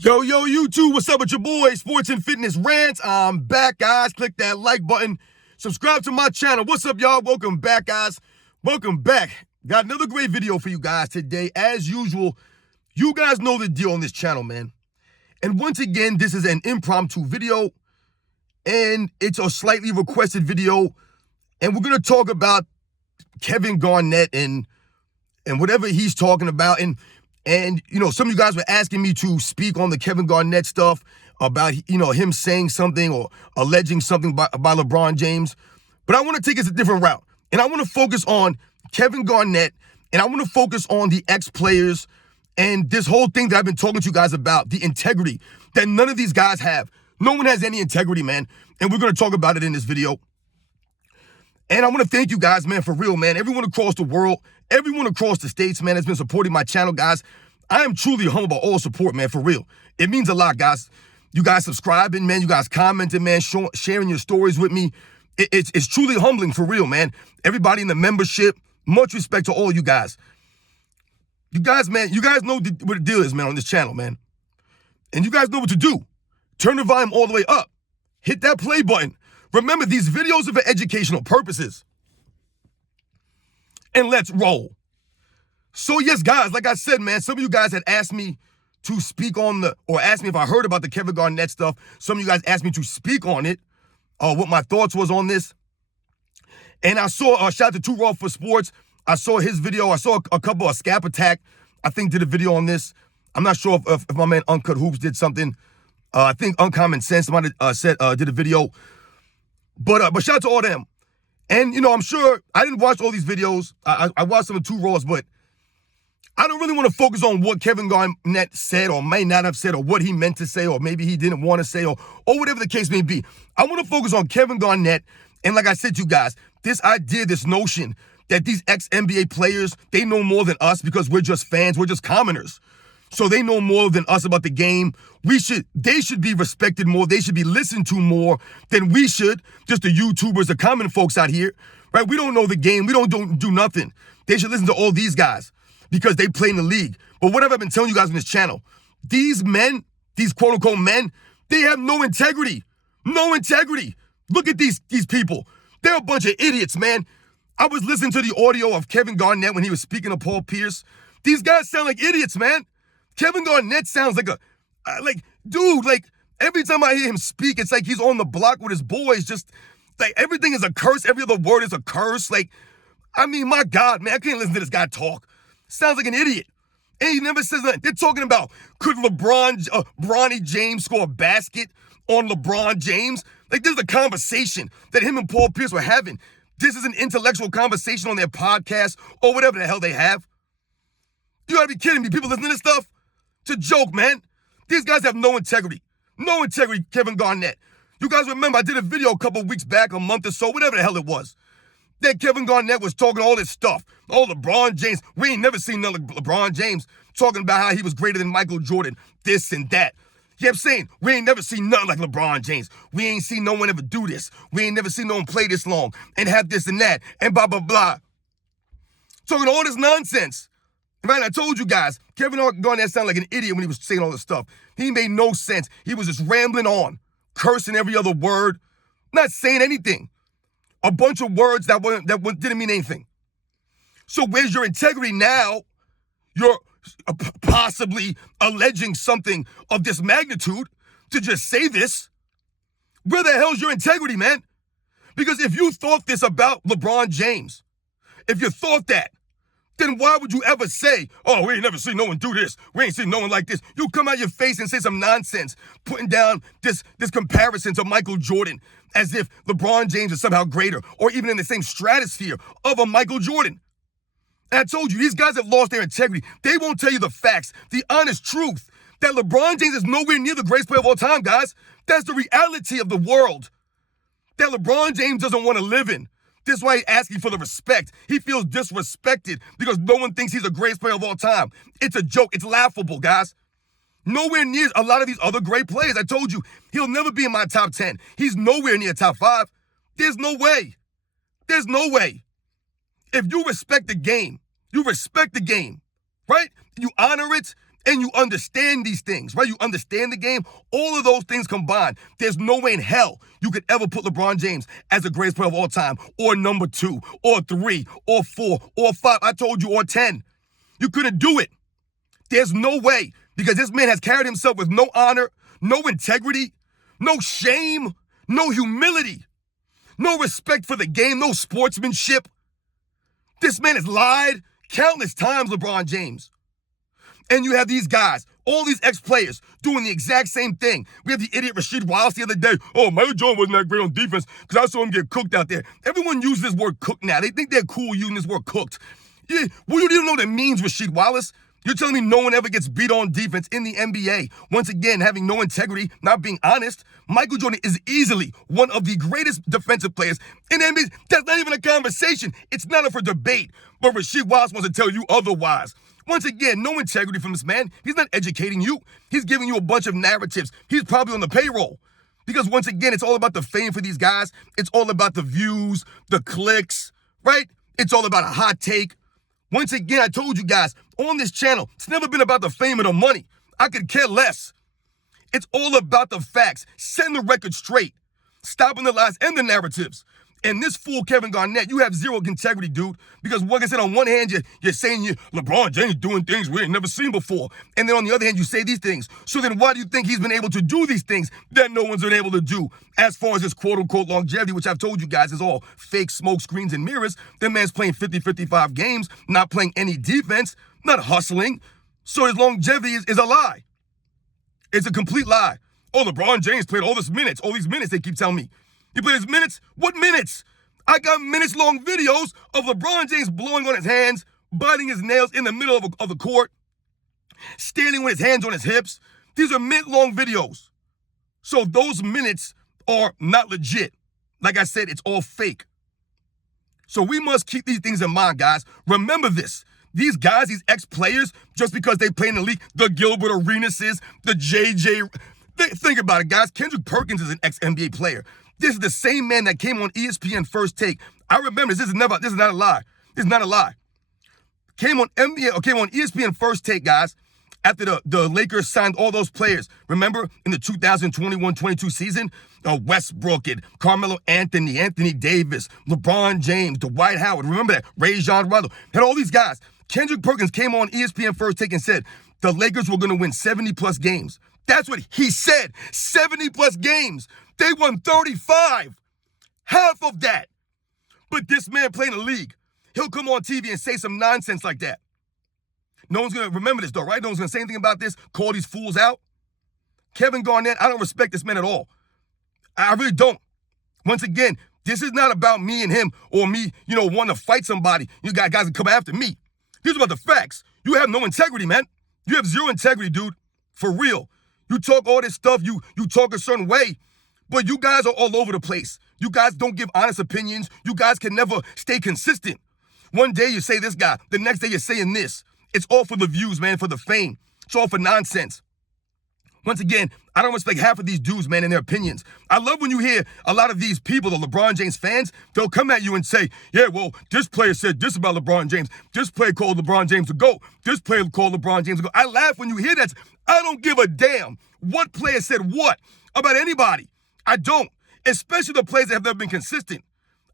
Yo, YouTube, what's up with your boy, Sports and Fitness Rants? I'm back, guys. Click that like button. Subscribe to my channel. What's up, y'all? Welcome back, guys. Welcome back. Got another great video for you guys today. As usual, you guys know the deal on this channel, man. And once again, this is an impromptu video, and it's a slightly requested video. And we're going to talk about Kevin Garnett and whatever he's talking about. And you know, some of you guys were asking me to speak on the Kevin Garnett stuff about, him saying something or alleging something by LeBron James. But I want to take us a different route. And I want to focus on Kevin Garnett, and I want to focus on the ex-players and this whole thing that I've been talking to you guys about, the integrity that none of these guys have. No one has any integrity, man. And we're going to talk about it in this video. And I want to thank you guys, man, for real, man. Everyone across the world, everyone across the states, man, has been supporting my channel, guys. I am truly humbled by all support, man, for real. It means a lot, guys. You guys subscribing, man. You guys commenting, man, sharing your stories with me. It's truly humbling, for real, man. Everybody in the membership, much respect to all you guys. You guys, man, you guys know what the deal is, man, on this channel, man. And you guys know what to do. Turn the volume all the way up. Hit that play button. Remember, these videos are for educational purposes. And let's roll. So yes, guys, like I said, man, some of you guys had asked me to speak on or asked me if I heard about the Kevin Garnett stuff. Some of you guys asked me to speak on it, what my thoughts was on this. And I saw, shout out to Too Raw for Sports. I saw his video. I saw a couple of Scap Attack, I think, did a video on this. I'm not sure if my man Uncut Hoops did something. I think Uncommon Sense might have did a video. But shout out to all them. And, I'm sure I didn't watch all these videos. I watched some of Too Raws, but I don't really want to focus on what Kevin Garnett said or may not have said or what he meant to say or maybe he didn't want to say or whatever the case may be. I want to focus on Kevin Garnett. And like I said to you guys, this idea, this notion that these ex-NBA players, they know more than us because we're just fans. We're just commoners. So they know more than us about the game. They should be respected more. They should be listened to more than we should. Just the YouTubers, the common folks out here, right? We don't know the game. We don't do nothing. They should listen to all these guys because they play in the league. But what have I been telling you guys on this channel? These men, these quote unquote men, they have no integrity. No integrity. Look at these people. They're a bunch of idiots, man. I was listening to the audio of Kevin Garnett when he was speaking to Paul Pierce. These guys sound like idiots, man. Kevin Garnett sounds like dude, every time I hear him speak, it's like he's on the block with his boys. Just like everything is a curse. Every other word is a curse. My God, man, I can't listen to this guy talk. Sounds like an idiot. And he never says that. They're talking about, could Bronny James score a basket on LeBron James? Like, this is a conversation that him and Paul Pierce were having. This is an intellectual conversation on their podcast or whatever the hell they have. You gotta be kidding me. People listen to this stuff? It's a joke, man. These guys have no integrity. No integrity, Kevin Garnett. You guys remember I did a video a couple weeks back, a month or so, whatever the hell it was. That Kevin Garnett was talking all this stuff. Oh, LeBron James. We ain't never seen none of LeBron James talking about how he was greater than Michael Jordan, this and that. He kept saying, we ain't never seen nothing like LeBron James. We ain't seen no one ever do this. We ain't never seen no one play this long and have this and that and blah, blah, blah. Talking all this nonsense. Right, I told you guys, Kevin Garnett sounded like an idiot when he was saying all this stuff. He made no sense. He was just rambling on, cursing every other word, not saying anything. A bunch of words that didn't mean anything. So where's your integrity now? You're possibly alleging something of this magnitude to just say this. Where the hell's your integrity, man? Because if you thought this about LeBron James, if you thought that, then why would you ever say, oh, we ain't never seen no one do this. We ain't seen no one like this. You come out your face and say some nonsense, putting down this comparison to Michael Jordan as if LeBron James is somehow greater or even in the same stratosphere of a Michael Jordan. And I told you, these guys have lost their integrity. They won't tell you the facts, the honest truth, that LeBron James is nowhere near the greatest player of all time, guys. That's the reality of the world that LeBron James doesn't want to live in. This is why he's asking for the respect. He feels disrespected because no one thinks he's the greatest player of all time. It's a joke. It's laughable, guys. Nowhere near a lot of these other great players. I told you, he'll never be in my top 10. He's nowhere near top 5. There's no way. There's no way. If you respect the game, right? You honor it and you understand these things, right? You understand the game. All of those things combined, there's no way in hell you could ever put LeBron James as the greatest player of all time, or number 2, or 3, or 4, or 5. I told you, or 10. You couldn't do it. There's no way, because this man has carried himself with no honor, no integrity, no shame, no humility, no respect for the game, no sportsmanship. This man has lied countless times, LeBron James. And you have these guys, all these ex-players, doing the exact same thing. We have the idiot Rasheed Wallace the other day. Oh, Michael Jordan wasn't that great on defense because I saw him get cooked out there. Everyone uses this word cooked now. They think they're cool using this word cooked. Yeah, well, you don't know what it means, Rasheed Wallace. You're telling me no one ever gets beat on defense in the NBA. Once again, having no integrity, not being honest. Michael Jordan is easily one of the greatest defensive players in the NBA. That's not even a conversation. It's not up for debate. But Rasheed Wallace wants to tell you otherwise. Once again, no integrity from this man. He's not educating you. He's giving you a bunch of narratives. He's probably on the payroll. Because once again, it's all about the fame for these guys. It's all about the views, the clicks, right? It's all about a hot take. Once again, I told you guys, on this channel, it's never been about the fame or the money. I could care less. It's all about the facts. Setting the record straight. Stopping the lies and the narratives. And this fool, Kevin Garnett, you have zero integrity, dude. Because, like I said, on one hand, you're saying LeBron James doing things we ain't never seen before. And then on the other hand, you say these things. So then why do you think he's been able to do these things that no one's been able to do? As far as his quote-unquote longevity, which I've told you guys is all fake smoke screens and mirrors. That man's playing 50, 55 games, not playing any defense, not hustling. So his longevity is a lie. It's a complete lie. Oh, LeBron James played all these minutes they keep telling me. He played his minutes? What minutes? I got minutes-long videos of LeBron James blowing on his hands, biting his nails in the middle of the court, standing with his hands on his hips. These are minute-long videos. So those minutes are not legit. Like I said, it's all fake. So we must keep these things in mind, guys. Remember this. These guys, these ex-players, just because they play in the league, the Gilbert Arenases, the JJ... Think about it, guys. Kendrick Perkins is an ex-NBA player. This is the same man that came on ESPN First Take. I remember this. This is not a lie. This is not a lie. Came on ESPN First Take, guys, after the Lakers signed all those players. Remember in the 2021-22 season? Westbrook and Carmelo Anthony, Anthony Davis, LeBron James, Dwight Howard. Remember that? Rajon Rondo. Had all these guys. Kendrick Perkins came on ESPN First Take and said the Lakers were going to win 70-plus games. That's what he said. 70-plus games. They won 35. Half of that. But this man playing the league, he'll come on TV and say some nonsense like that. No one's going to remember this, though, right? No one's going to say anything about this, call these fools out. Kevin Garnett, I don't respect this man at all. I really don't. Once again, this is not about me and him or me, wanting to fight somebody. You guys can come after me. This is about the facts. You have no integrity, man. You have zero integrity, dude. For real. You talk all this stuff. You talk a certain way. But you guys are all over the place. You guys don't give honest opinions. You guys can never stay consistent. One day you say this guy. The next day you're saying this. It's all for the views, man, for the fame. It's all for nonsense. Once again, I don't respect half of these dudes, man, and their opinions. I love when you hear a lot of these people, the LeBron James fans, they'll come at you and say, yeah, well, this player said this about LeBron James. This player called LeBron James a GOAT. This player called LeBron James a GOAT. I laugh when you hear that. I don't give a damn what player said what about anybody. I don't, especially the players that have never been consistent.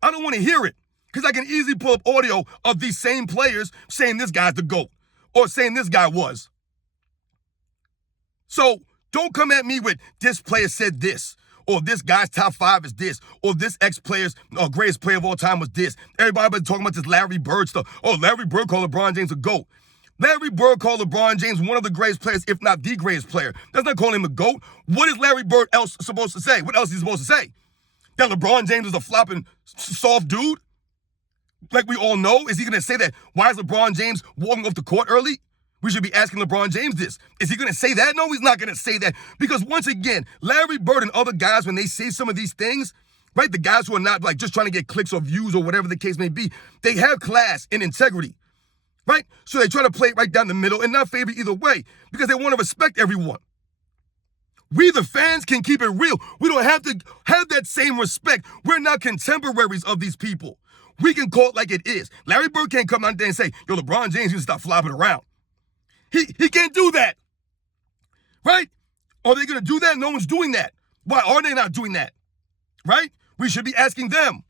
I don't want to hear it because I can easily pull up audio of these same players saying this guy's the GOAT or saying this guy was. So don't come at me with this player said this or this guy's top 5 is this or this ex-player's greatest player of all time was this. Everybody been talking about this Larry Bird stuff. Oh, Larry Bird called LeBron James a GOAT. Larry Bird called LeBron James one of the greatest players, if not the greatest player. That's not calling him a GOAT. What is Larry Bird else supposed to say? What else is he supposed to say? That LeBron James is a flopping, soft dude? Like we all know? Is he going to say that? Why is LeBron James walking off the court early? We should be asking LeBron James this. Is he going to say that? No, he's not going to say that. Because once again, Larry Bird and other guys, when they say some of these things, right, the guys who are not like just trying to get clicks or views or whatever the case may be, they have class and integrity. Right? So they try to play it right down the middle and not favor either way because they want to respect everyone. We, the fans, can keep it real. We don't have to have that same respect. We're not contemporaries of these people. We can call it like it is. Larry Bird can't come out there and say, yo, LeBron James, you stop flopping around. He can't do that. right? Are they going to do that? No one's doing that. Why are they not doing that, right? We should be asking them,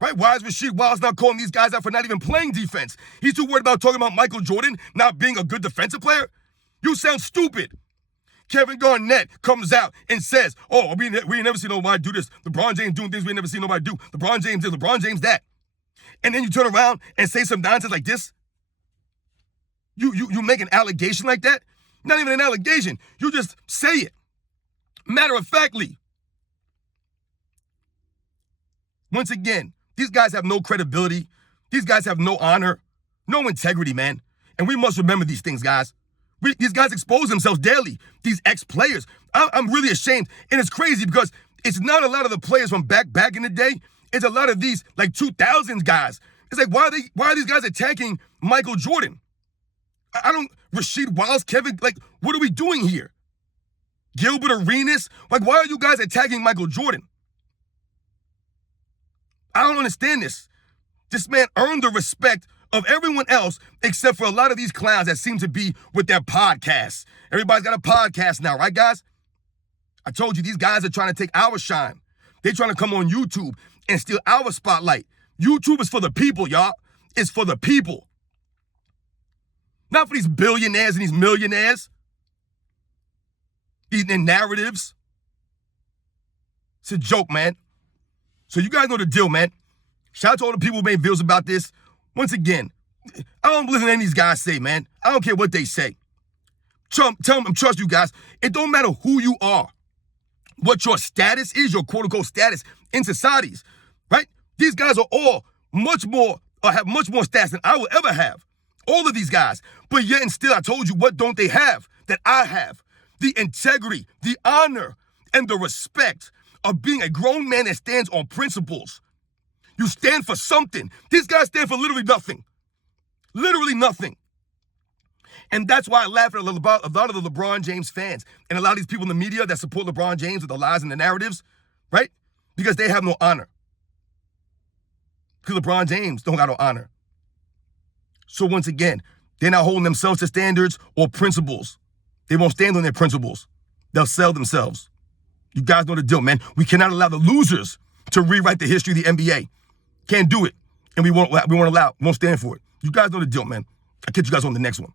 right? Why is Rasheed Wallace not calling these guys out for not even playing defense? He's too worried about talking about Michael Jordan not being a good defensive player? You sound stupid. Kevin Garnett comes out and says, oh, we ain't never seen nobody do this. LeBron James doing things we ain't never seen nobody do. LeBron James this, LeBron James that. And then you turn around and say some nonsense like this? You make an allegation like that? Not even an allegation. You just say it. Matter of factly. Once again, these guys have no credibility. These guys have no honor, no integrity, man. And we must remember these things, guys. These guys expose themselves daily. These ex-players. I'm really ashamed. And it's crazy because it's not a lot of the players from back in the day. It's a lot of these like 2000s guys. It's like, why are these guys attacking Michael Jordan? I don't, Rasheed Wallace, Kevin, like, what are we doing here? Gilbert Arenas? Like, why are you guys attacking Michael Jordan? I don't understand this. This man earned the respect of everyone else except for a lot of these clowns that seem to be with their podcasts. Everybody's got a podcast now, right, guys? I told you, these guys are trying to take our shine. They're trying to come on YouTube and steal our spotlight. YouTube is for the people, y'all. It's for the people. Not for these billionaires and these millionaires. These narratives. It's a joke, man. So you guys know the deal, man. Shout out to all the people who made videos about this. Once again, I don't listen to any of these guys say, man. I don't care what they say. Tell them, trust you guys. It don't matter who you are. What your status is, your quote-unquote status in societies, right? These guys are all much more, or have much more stats than I will ever have. All of these guys. But yet and still, I told you, what don't they have that I have? The integrity, the honor, and the respect of being a grown man that stands on principles. You stand for something. These guys stand for literally nothing. Literally nothing. And that's why I laugh at a lot of the LeBron James fans and a lot of these people in the media that support LeBron James with the lies and the narratives, right? Because they have no honor. Because LeBron James don't got no honor. So once again, they're not holding themselves to standards or principles. They won't stand on their principles. They'll sell themselves. You guys know the deal, man. We cannot allow the losers to rewrite the history of the NBA. Can't do it. And we won't stand for it. You guys know the deal, man. I'll catch you guys on the next one.